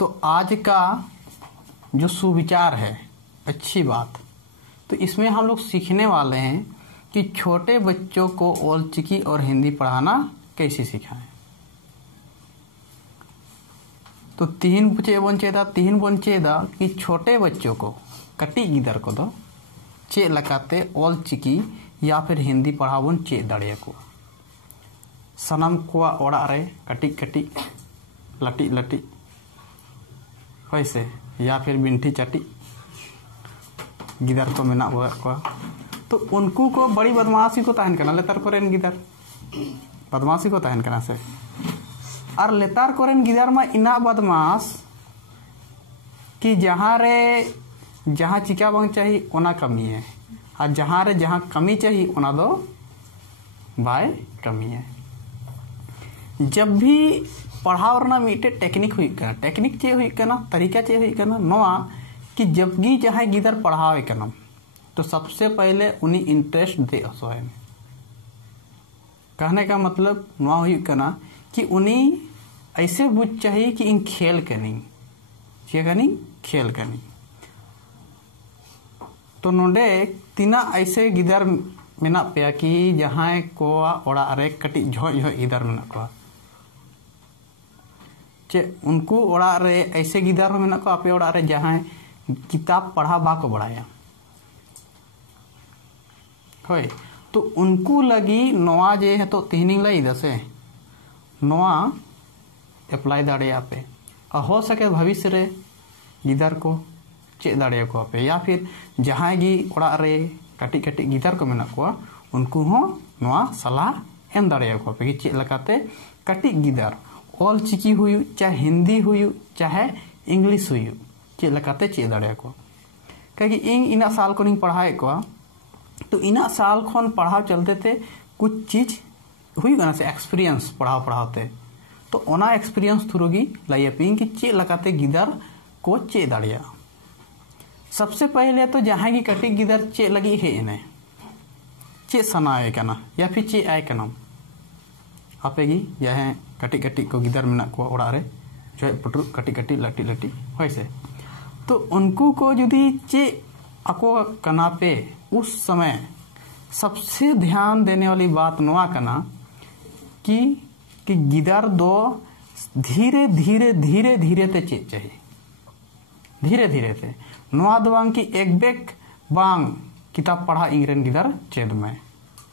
तो आज का जो सुविचार है, अच्छी बात, तो इसमें हम लोग सीखने वाले हैं कि छोटे बच्चों को ओलचिकी और हिंदी पढ़ाना कैसे सिखाएं। तो तीन बन चेदा कि छोटे बच्चों को कटी गिदर को दो चे लकाते ओलचिकी या फिर हिंदी पढ़ाबन चे दाड़े को सनम को ओड़ा रे कटी कटी लटी लटी वैसे या फिर बिंठी चाटी गिदर को मेना को, तो उनको को बड़ी बदमाशी को तहन करना लेतार कोरेन गिदर बदमाशी को तहन करना से और लेतार कोरेन गिदर में इना बदमाश कि जहाँ चिका बांग चाहिए ओना कमी है और जहाँ कमी चाहिए ओना दो बाय कमी है। जब भी पढ़ाव रना मीटे टेक्निक हुई करना, टेक्निक चे हुई करना, तरीका चे हुई करना नोआ कि जब भी जहाँ गिदर पढ़ावे करना तो सबसे पहले उन्हीं इंटरेस्ट दे असोए में। कहने का मतलब नोआ हुई करना कि उन्हीं ऐसे बुझ चाहिए कि इन खेल करनी खेल करनी। तो नोडे तीना ऐसे गिदर मेना पे कि जहाँ को ओड़ा रे कटी झो गिदर मेना को चे उनको ओड़ा रे ऐसे गिदर मेना को आपे ओड़ा रे जहाँ किताब पढ़ा बाको बढ़ाया होय। तो उनको लगी नोआ जे है तो तीनिंग लाई दसे नोआ अप्लाई दाड़े पे हो सके भविष्य रे गिदर को चे दाड़े को पे या फिर जहाँ गी ओड़ा रे कटी कटी गिदर को मेना को उनको हो नोआ सलाह एम दाड़े को पे कि चे लकाते कटी गिदर ओलचिकी हुई चाहे हिंदी हुई चाहे इंग्लिश हुई चे लकाते चे दाड़े को कहे इन इना साल को पढ़ाए को तो इना साल खन पढ़ाव चलते थे कुछ चीज हुई गना से एक्सपीरियंस पढ़ाते तो ओना एक्सपीरियंस थ्रू गी लाइए पिंग कि चे लकाते गिदर को चे दाड़िया। सबसे पहले तो जहाँ की कटी गिदर चे लगी है इन्हें चे सनाए कना या फिर चे आए कना आपेगी जहाँ कटी कटी को गिदर मेना को ओड़ा रे जो पटरू कटी कटी लटी लटी वैसे तो उनको को यदि चे अको कना पे उस समय सबसे ध्यान देने वाली बात नोआ कना कि गिदर दो धीरे धीरे धीरे धीरे ते चे चाहिए धीरे धीरे ते नोआ दो बांग की एक बेक बांग किताब पढ़ा इंग्रेन गिदर चेद में।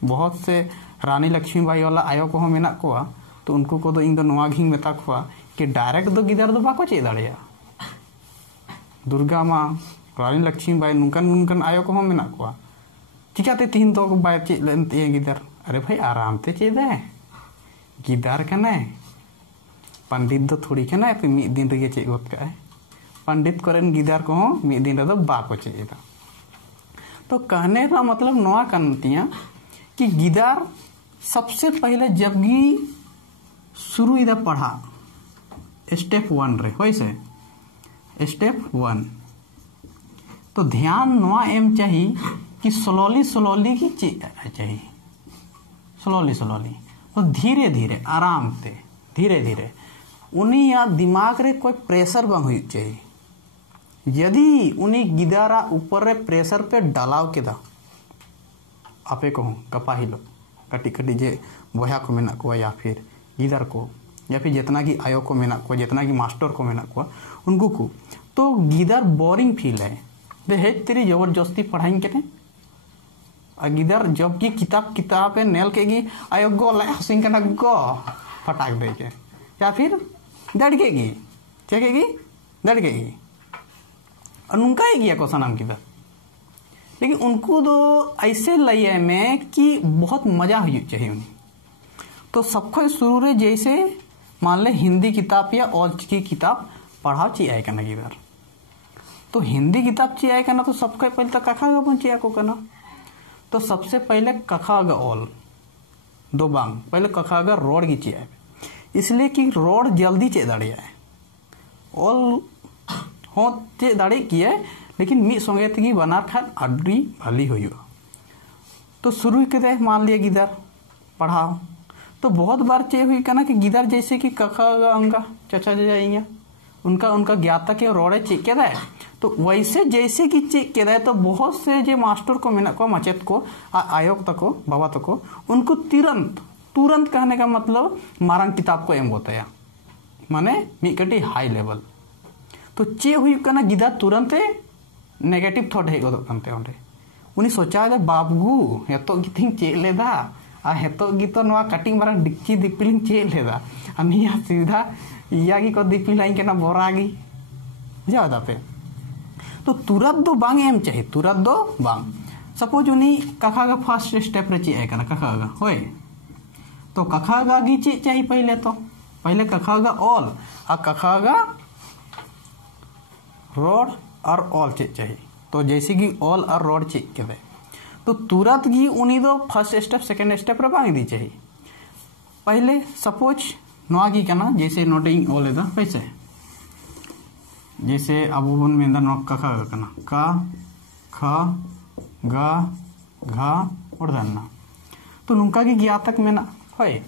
बहुत से रानी लक्ष्मीबाई वाला आयो को मेना को तो उनको को दो इन दो नोआ घिंग मेता को कि डायरेक्ट दो गिदर दो बाको चे दाड़िया। दुर्गा माँ रानी लक्ष्मीबाई नुकन आयो को मेना को चिकाते तीन तो बाय चे लेते गिदर अरे भाई आराम ते चे दे गिदर कने पंडित दो थोड़ी कने पे मिद दिन रे चे गोत का पंडित कोरेन गिदर को मिद दिन रे बाको चेदा। तो कहने का मतलब नोआ करतिया कि गिदर सबसे पहले जब भी शुरू इधर पढ़ा स्टेप 1 रे वैसे स्टेप 1 तो ध्यान नोआ एम चाहिए कि स्लोली की चाहिए स्लोली और धीरे धीरे आराम से धीरे धीरे उन्हीं या दिमाग रे कोई प्रेशर बंग हुई चाहिए। यदि उन्हीं गिदारा ऊपर रे प्रेशर पे डालाव के दा आपे को कपाहिलो कटी कटी जे बोया को मेना को या फिर गिदर को या फिर जितना की आयो को मेना को जितना की मास्टर को मेना को उनको को तो गिदर बोरिंग फील है दे तेरी जबरदस्ती पढ़ाई के और गिदर जब की किताब नेल के गी आयो गो ला हसिंग कना गो फटाक दे के या फिर दड़केगी चेकेगी दड़केगी और नुका ही गया को सनम गिदर। लेकिन उनको तो ऐसे लइए में कि बहुत मजा हुई चाहिए उन्हें। तो सबको शुरू रे जैसे मान ले हिंदी किताब या ओलचिकी किताब पढ़ाओ ची आए करना गिदर तो हिंदी किताब ची आए करना तो सबको पहले तो कखा गा बन चिया को करना तो सबसे पहले कखा गा ओल दो बांग पहले कखा गा रोड की ची आए इसलिए कि रोड जल्दी चे दाड़िया है ओल हो चे दाड़ी किया लेकिन मी संगे तगी बनार खान अड्री भली हुई तो शुरू के मान लिया गिदर पढ़ाओ तो बहुत बार चे हुई करना कि गिदर जैसे कि कखा अंगा चचा जाइया उनका उनका ज्ञाता के रोड़े चेक के दाए तो वैसे जैसे कि चेक के दाए तो बहुत से जो मास्टर को मेना को माचेत को आयोग तको बाबा तको उनको तुरंत तुरंत कहने का मतलब मारंग किताब को एम बताया माने मिकटी हाई लेवल तो चे हुई करना गिदा तुरंत नेगेटिव थॉट हे गदो कंते ओंडे उनी सोचा दे बाबू हेतो गिथिं चे लेदा आ हेतो गितो नवा कटिंग मारंग डिक्ची दिपिलिंग चे लेदा अनिया सीधा इया की को दिपिलाई केना बोरागी जाओ दापे तो तुरंत दो बांग एम चाहिए तुरंत दो बांग सपोज उनी कखागा फर्स्ट स्टेप रे चे कना कखागा होय तो कखागा गी चे चाहिए पहले कखागा ऑल आ कखागा रॉड और ऑल चे चाहिए तो जैसे कि ऑल और रॉड चेक के दे तो तुरंत गी उनी दो फर्स्ट स्टेप सेकंड स्टेप रे बांग दी चाहिए पहले सपोज नवा गी कना जैसे नोटिंग ऑल एदा कैसे जैसे अब बन मेंदा नो कखा कना का ख गा घा और धन्ना तो नुका की ज्ञातक में ना होय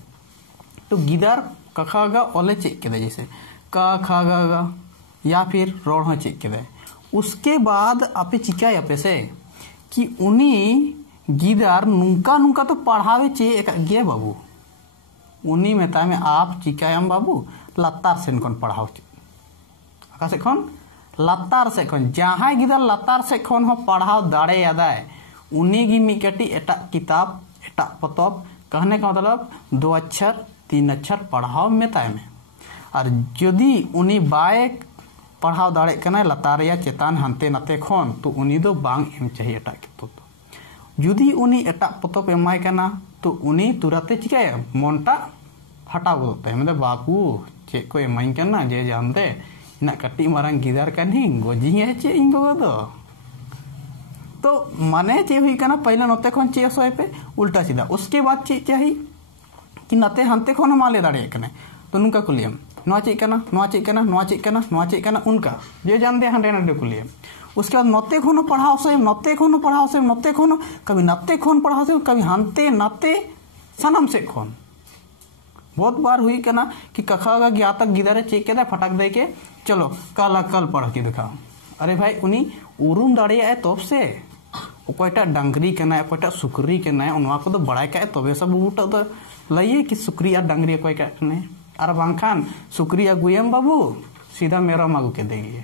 तो गिदार कखा गा ओले चेक के दे जैसे का खा गा या फिर रोड हो चेक के दे उसके बाद आपे चिकाय आपे से कि उनी गिदार नुका नुका तो पढ़ावे चे गे बाबू उनी मेता में आप चिकायम बाबू लतार सेन कोन पढ़ाओ आका से खन लतार से खन जहां गिदार लतार से खन हो पढ़ाओ दाड़े यादाय उनी गी मिकटी एटा किताब एटा पतब कहने का मतलब 2 अक्षर 3 अक्षर पढ़ाओ मेता में और यदि उनी बाय पढ़ाओ दाड़े कना लतार या चेतान हंते नाते खन तो उनी दो बांग एम चाहिए एटा किताब यदि उनी एटा पतब एमाय कना तो उनी तुरंत चिकाय मनटा हटाव गोते मतलब बापू चे को एमाई कना जे जानते इना कटी मारंग गिदार कनी गोजी है चे इन गो दो तो माने चे हुई कना पहले नते खन चे सोय पे उल्टा सीधा उसके बाद चे चाहिए कि नते हंते खन माले दाड़े कने तो नुका कुलियम नवा चे कना नवा चे कना नवा चे कना नवा चे कना उनका जे जानते हंडे नडे कुलियम उसके बाद नते खन पढ़ाओ से नते खन पढ़ाओ से नते खन कभी नते खन पढ़ाओ से कभी हंते नाते सनम से खन बहुत बार हुई कना कि कखा का ज्ञातक गिदारे चेक के फटाक दे के चलो कल पढ़ के दिखाओ अरे भाई उनी उरुम दाड़े तब से अकोयटा डांगरी कना अकोयटा सुकरी कना उनवा को तो बड़ाय का तबे सब बूटा तो लइए कि सुकरी और डांगरी अकोय का कने और बांखान सुकरी अगुयम बाबू सीधा मेरम अगु के देगी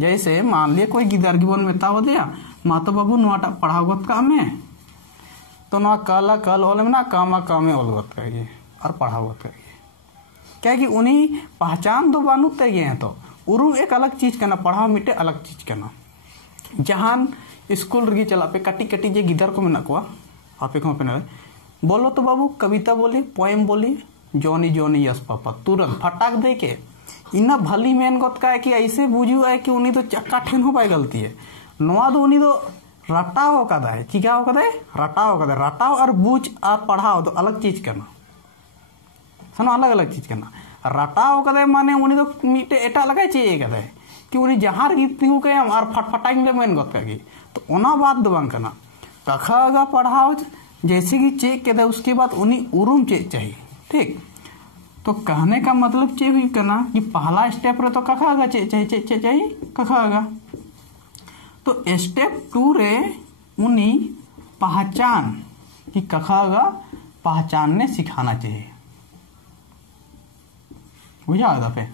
जैसे मान लिया कोई गिदार गिबन मेताव दिया मा तो बाबू नवाटा पढ़ाओ गत का में तो ना कल ओले में ना कामा कामे ओल गत करिए और पढ़ाओ गत करिए क्या कि उन्हीं पहचान दो बानू ते गए हैं तो उरुम एक अलग चीज करना पढ़ाओ मिटे अलग चीज करना जहान स्कूल रगी चला पे कटी कटी जे गिदार को मेना को आपे को पे बोलो तो बाबू कविता बोली पोएम बोली जोनी जोनी यस पापा तुरंत फटाक दे के इना भली मेन गत का है कि ऐसे बुझू है कि उन्हीं तो चक्का ठेन हो पाए गलती है नवा दो उन्हीं तो रटाओ कदा है चिका कदा है रटाओ और बुझ और पढ़ाओ तो अलग चीज करना सनो अलग अलग चीज करना रटाओ कदा माने उन्हीं तो मिटे एटा लगाए चाहिए कदा है कि उन्हीं जहां गीत तिगु के और फटफटाई में मेन गत का तो ओना बात दो बांग करना कखा पढ़ाओ जैसे कि चेक के दे उसके बाद उन्हीं उरुम चेक चाहिए ठीक तो कहने का मतलब चे हुई करना कि पहला स्टेप रे तो कखा चेक चाहिए कखा तो स्टेप 2 रे उन्हीं पहचान कि कखा पहचानने सिखाना चाहिए बुझा पे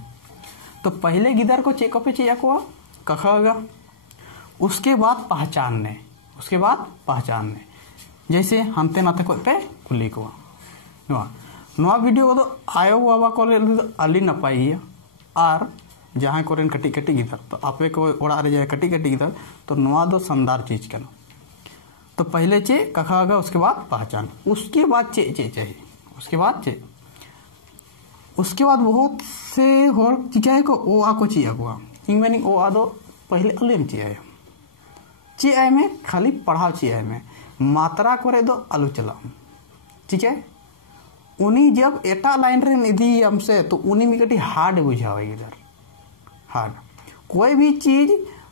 तो पहले गिदार को चेक पे चाहिए को कखा उसके बाद पहचानने जैसे हंते नाते को पे कुली को नवा वीडियो को तो आयो बाबा को अली नपाई है और जहां को कटी कटी गिदार तो आपे को ओड़ा रे जाए कटी कटी गिदार तो नवा दो शानदार चीज करना तो पहले चे कखा उसके बाद पहचान उसके बाद चे चाहिए उसके बाद बहुत से होर चिकाय को ओ आ को चिया को इंग मीनिंग ओ आ दो पहले अलेम चिया में खाली पढ़ाओ चिया में मात्रा करे दो आलू चला ठीक है उन्हीं जब एटा लाइन रे निधि हमसे तो उन्हीं में कटी हार्ड बुझावे इधर हार्ड कोई भी चीज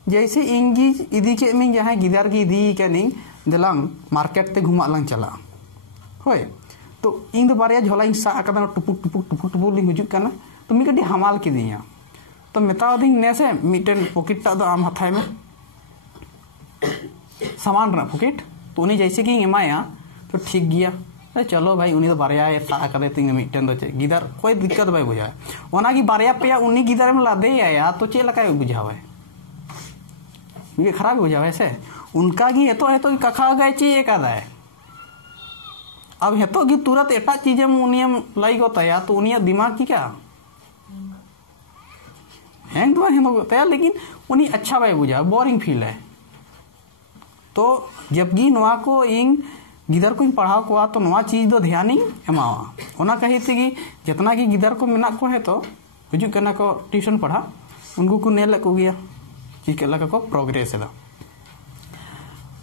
जैसे इंग्लिश इदी के में जहां गिदार की इदी के नहीं दलांग मार्केट ते घुमा लंग चला होय तो इन दो बारे झोला सा कदा टुपुक लिंग हुजुक कना तो मी कटी हमाल किदिया तो मेता दिन ने से मिटन पॉकेट टा दो आम हथाय में सामान रहा पॉकेट तो उन्हें जैसे कि एमाया तो ठीक गया तो चलो भाई उन्हीं तो बारया सा करे तिंग मिटन दो चे गिदार कोई दिक्कत भाई बुझा ओना की बारया पे उन्हीं गिदार में लादे आया तो चे लगा बुझावे ये खराब बुझावे ऐसे उनका की हेतो कखा गए चे एक आदा है अब हेतो की तुरंत एटा चीजें उनियम लाई गोताया तो उनिया दिमाग की क्या हैंग तो हैंग गोताया लेकिन उन्हीं अच्छा भाई बुझा बोरिंग फील है तो जबकि नवा को इंग गिदर को पढ़ाव को तो नवा चीज दो ध्यान एमावा ओना कही थी कि जितना की गिदर को मेना को है तो हजू करना को ट्यूशन पढ़ा उनको को नेल को गया चिके लगा को प्रोग्रेस है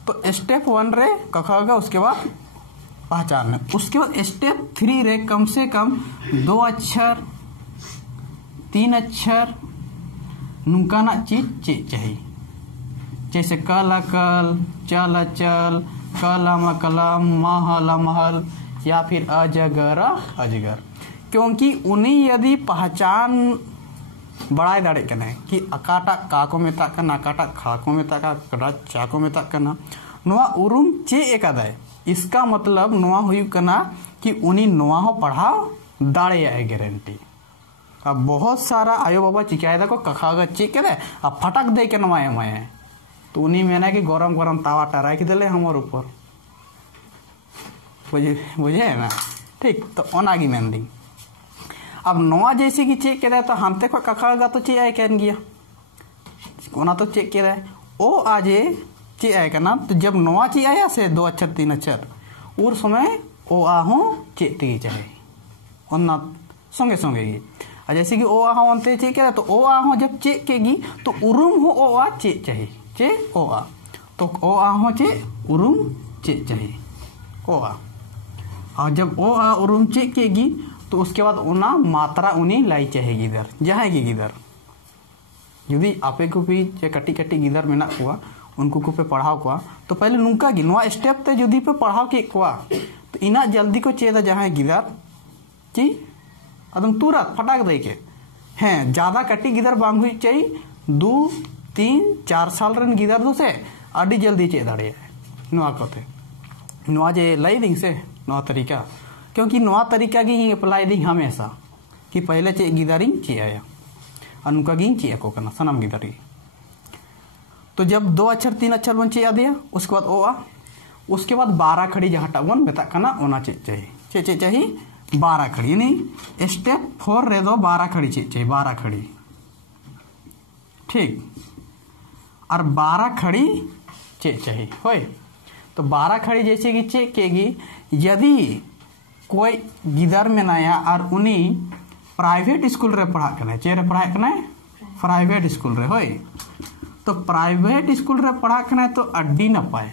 तो स्टेप 1 रे कखा होगा उसके बाद पहचान है उसके बाद स्टेप 3 रे कम से कम 2 अक्षर 3 अक्षर नुकाना चीज चेक चाहिए जैसे कल कल चल चल कलम कलम महल महल या फिर अजगर अजगर क्योंकि उन्हीं यदि पहचान बड़ाई दाड़े कना कि अकाटा का को मेता कना अकाटा खा को मेता का कड़ा चा को मेता कना नोआ उरुम चे एकादाय इसका मतलब नोआ हुई कना कि उन्हीं नोआ हो पढ़ाओ दाड़े है गारंटी अब बहुत सारा आयो बाबा चिकायदा को कखागा चे के दे अब फटक दे के नवाए माए तो उन्हीं मेना कि गरम गरम तावा टराई के दिले हमारे ऊपर बुझे है ना ठीक तो ओनागी मेन दी अब नवा जैसे कि चेक के तो हानते को कखागा तो चे आए कैन गया ओना तो चेक के ओ आजे चे आए का ना तो जब नवा चे आया से 2 अक्षर 3 अक्षर उर समय ओ आ हो चेक तेगी चाहे ओना संगे संगे ही जैसे कि ओ आ हो अंते चेक के तो ओ आ हो जब चेक केगी तो उरुम हो ओ आ चेक चाहिए चे ओ आ तो ओ आ हो चे उरुम चे चाहिए ओ आ और जब ओ आ उरुम चे केगी तो उसके बाद उना मात्रा उन्हीं लाई चाहिए गिदर जहाँ की गिदर यदि आपे को भी चे कटी कटी गिदर मेना हुआ उनको को पे पढ़ाव को तो पहले नुका गी नवा स्टेप ते यदि पे पढ़ाव के को तो इना जल्दी को चेदा जहाँ गिदर ची अदम तुरंत फटाक दे के हैं ज्यादा कटी गिदर बांग हुई चाहिए 2 3 4 साल रन गिदर दो से अड़ी जल्दी चे दाड़े नवा कोते नवा जे लाई दिंग से नवा तरीका क्योंकि नवा तरीका की ही अप्लाई दी हमेशा कि पहले चे गिदारी चे आया अनुका गी चे को करना सनम गिदारी तो जब 2 अक्षर 3 अक्षर बन चे दिया उसके बाद ओ आ उसके बाद 12 खड़ी जहाँ टावन बेता करना ओना चे चाहिए चे चाहिए 12 खड़ी यानी स्टेप 4 रे दो 12 खड़ी चे चाहिए 12 खड़ी ठीक और 12 खड़ी चेक चाहिए होए तो 12 खड़ी जैसे कि चेक केगी यदि कोई गिदर में नया और उन्हीं प्राइवेट स्कूल रे पढ़ा करना चेरे पढ़ा करना प्राइवेट स्कूल रे होए तो प्राइवेट स्कूल रे पढ़ा करना तो अड्डी न पाए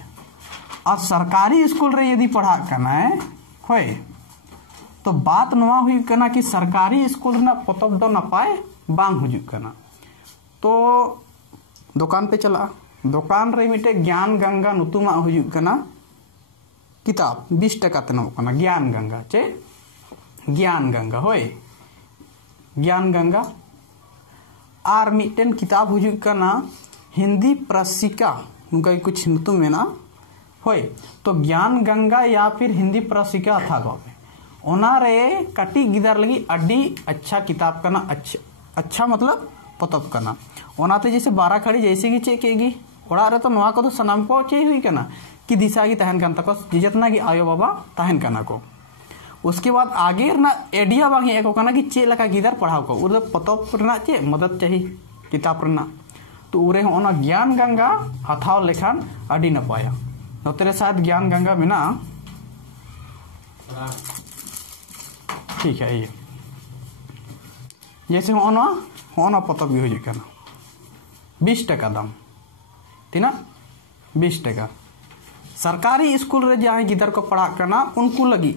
और सरकारी स्कूल रे यदि पढ़ा करना है होए तो बात नवा हुई करना कि सरकारी स्कूल ना पतब दो न पाए बांग हुजुक करना तो दुकान पे चला दुकान रे मिटे ज्ञान गंगा नुतुमा हुजुक करना किताब 20 टका तनो करना ज्ञान गंगा चे ज्ञान गंगा होए ज्ञान गंगा आर मिटेन किताब हुजुक करना हिंदी प्रशिका उनका कुछ नुतुम में ना होए तो ज्ञान गंगा या फिर हिंदी प्रशिका था गवे ओना रे कटी गिदार लगी अड्डी अच्छा किताब करना अच्छा मतलब पतब करना ओनाते जैसे 12 खड़ी जैसे कि चेक केगी ओड़ा रे तो नवा को तो सनाम को चे हुई करना कि दिशा की तहन करना तक जितना की आयो बाबा तहन करना को उसके बाद आगे ना एडिया बांग एको करना कि चे लका गिदार पढ़ाव को उरे पतब रना चे मदद चाहिए किताब रना तो उरे ओना ज्ञान गंगा हथाव लेखान अड्डी न पाया नोतेरे साथ ज्ञान गंगा बिना ठीक है ये जैसे होना पतब भी हो जाना 20 टका दाम तीना 20 टका सरकारी स्कूल रे जहाँ गिदर को पढ़ा करना उनको लगी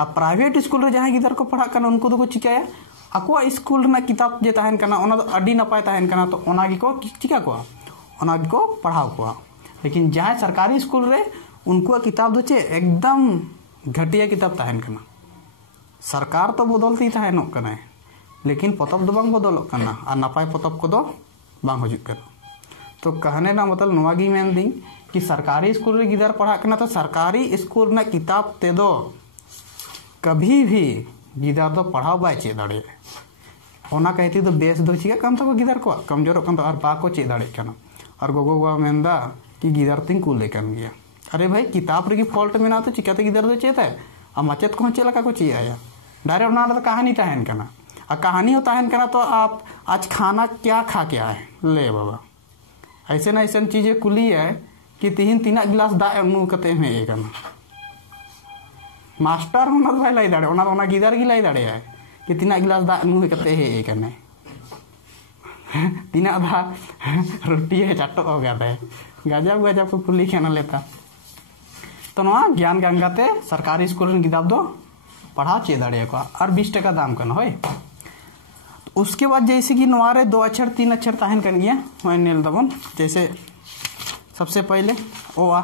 अब प्राइवेट स्कूल रे जहाँ गिदर को पढ़ा करना उनको तो चिकाया अको स्कूल ना किताब जे तहन करना ओना तो अड्डी नपाय तहन करना तो ओनागी को चिका को ओनागी को पढ़ाओ को लेकिन जहाँ सरकारी स्कूल रे उनको किताब दो एकदम घटिया किताब तहन करना सरकार तो बदलती तहनों करना लेकिन पोतब दो बांग बदलक कना और नापाय पोतब को दो बांग हजुक कना। तो कहने ना मतलब नवा गी मेन दी कि सरकारी स्कूल रे गिदार पढ़ा करना तो सरकारी स्कूल ना किताब ते दो कभी भी गिदार दो पढ़ाओ बाय चेक दाड़े ओना कहती तो बेस दो चिका कान तको गिदार को कमजोर कान तो और बाको चेक दाड़े कना और गोगो बा मेंदा कि गिदार तिन कुल कन गया। अरे भाई किताब रे फॉल्ट में ना तो चिकाते गिदार दो चेत है आ माचेत को चेक लगा को चेक आया डायरेक्ट ओना तो कहानी तहन कना आ कहानी हो तहन कना तो आप आज खाना क्या खा के आए ले बाबा ऐसे ना ऐसे चीजें कुली है कि तीना गिलास दा नु कते में ए कना मास्टर होना तो भाई लाई दाड़े ओना गिदार गी लाई दाड़े है कि तीना गिलास दा नु कते हे कने तीना दा रोटी है चाटो हो गया है गजब गजब को कुली खाना लेता। तो नवा ज्ञान गंगाते सरकारी स्कूल में गिदाब दो पढ़ा चे दाड़े को और 20 टका दाम कन होय। उसके बाद जैसे कि नवारे 2 अक्षर 3 अक्षर तहन कन गया होय नेल दबन जैसे सबसे पहले ओ आ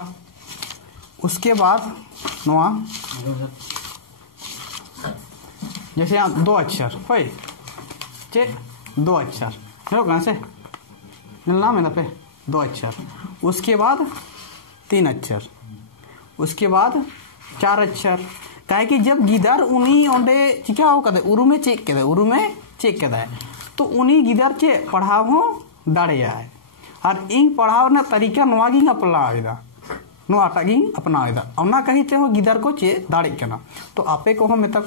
उसके बाद नवा जैसे यहाँ 2 अक्षर होय चे 2 अक्षर देखो कहाँ से मिलना मेरा पे 2 अक्षर उसके बाद 3 अक्षर उसके बाद 4 अक्षर काहे कि जब गिदार उनी ओंडे चिका हो कदे उरुमे चेक कदा तो उनी गिदार चे पढ़ाव हो दाड़ेया है और इन पढ़ाव ना तरीका नवा गी अपनावेदा नवाटा गी अपनावेदा ओना कहिते हो गिदार को चे दाड़े कना। तो आपे को मेता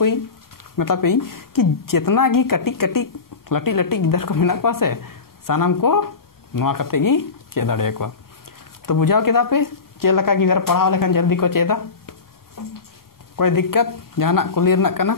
पे कि जितना गी कटी कटी लटी लटी गिदार को मेना को से सानाम को नवा कते गी चे दाड़े को। तो बुझाव केदा पे चे लका गिदार पढ़ाव लेखन जल्दी को चेदा कोई दिक्कत जहाना कुली रना कना।